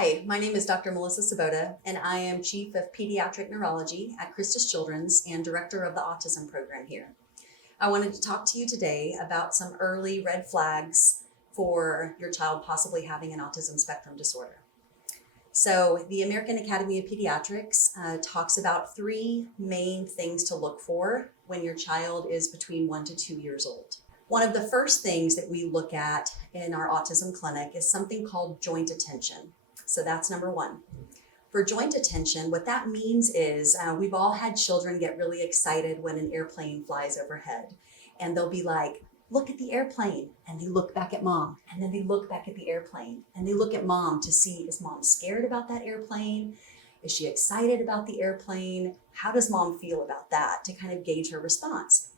Hi, my name is Dr. Melissa Sabota, and I am Chief of Pediatric Neurology at Christus Children's and Director of the Autism program here. I wanted to talk to you today about some early red flags for your child possibly having an autism spectrum disorder. So the American Academy of Pediatrics talks about three main things to look for when your child is between 1 to 2 years old. One of the first things that we look at in our autism clinic is something called joint attention. So that's number one. For joint attention, what that means is we've all had children get really excited when an airplane flies overhead. And they'll be like, look at the airplane. And they look back at mom. And then they look back at the airplane. And they look at mom to see, is mom scared about that airplane? Is she excited about the airplane? How does mom feel about that? To kind of gauge her response.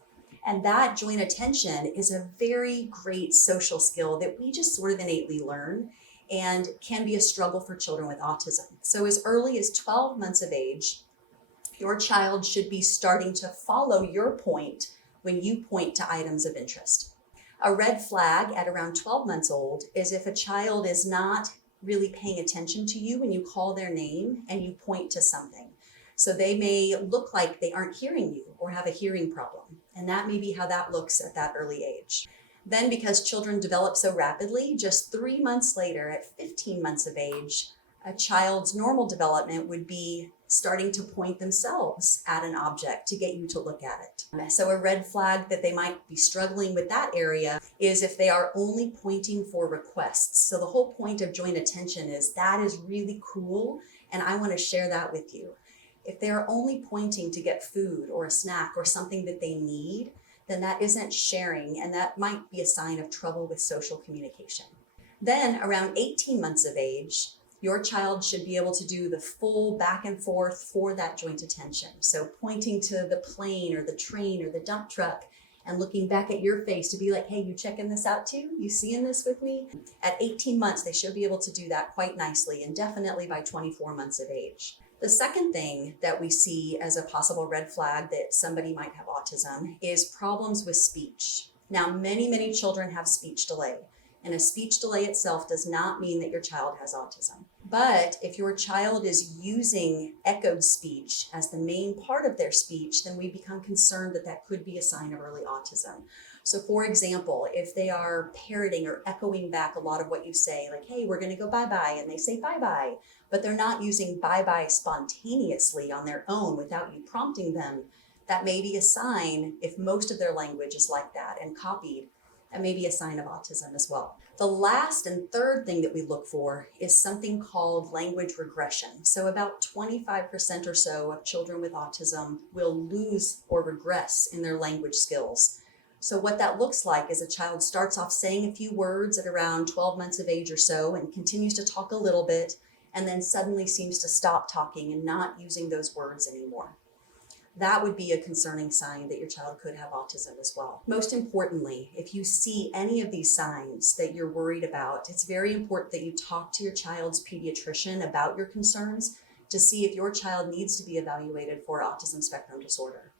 And that joint attention is a very great social skill that we just sort of innately learn and can be a struggle for children with autism. So as early as 12 months of age, your child should be starting to follow your point when you point to items of interest. A red flag at around 12 months old is if a child is not really paying attention to you when you call their name and you point to something. So they may look like they aren't hearing you or have a hearing problem. And that may be how that looks at that early age. Then because children develop so rapidly, just 3 months later, at 15 months of age, a child's normal development would be starting to point themselves at an object to get you to look at it. So a red flag that they might be struggling with that area is if they are only pointing for requests. So the whole point of joint attention is that is really cool and I want to share that with you. If they're only pointing to get food or a snack or something that they need, then that isn't sharing, and that might be a sign of trouble with social communication. Then around 18 months of age, your child should be able to do the full back and forth for that joint attention. So pointing to the plane or the train or the dump truck and looking back at your face to be like, hey, you checking this out too? You seeing this with me? At 18 months, they should be able to do that quite nicely, and definitely by 24 months of age. The second thing that we see as a possible red flag that somebody might have autism is problems with speech. Now, many children have speech delay, and a speech delay itself does not mean that your child has autism. But if your child is using echoed speech as the main part of their speech, then we become concerned that that could be a sign of early autism. So for example, if they are parroting or echoing back a lot of what you say, like, hey, we're going to go bye-bye, and they say bye-bye, but they're not using bye-bye spontaneously on their own without you prompting them, that may be a sign, if most of their language is like that and copied, that may be a sign of autism as well. The last and third thing that we look for is something called language regression. So about 25% or so of children with autism will lose or regress in their language skills. So what that looks like is a child starts off saying a few words at around 12 months of age or so and continues to talk a little bit, and then suddenly seems to stop talking and not using those words anymore. That would be a concerning sign that your child could have autism as well. Most importantly, if you see any of these signs that you're worried about, it's very important that you talk to your child's pediatrician about your concerns to see if your child needs to be evaluated for autism spectrum disorder.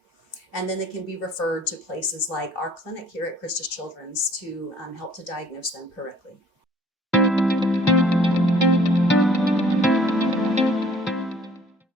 And then they can be referred to places like our clinic here at Christus Children's to help to diagnose them correctly.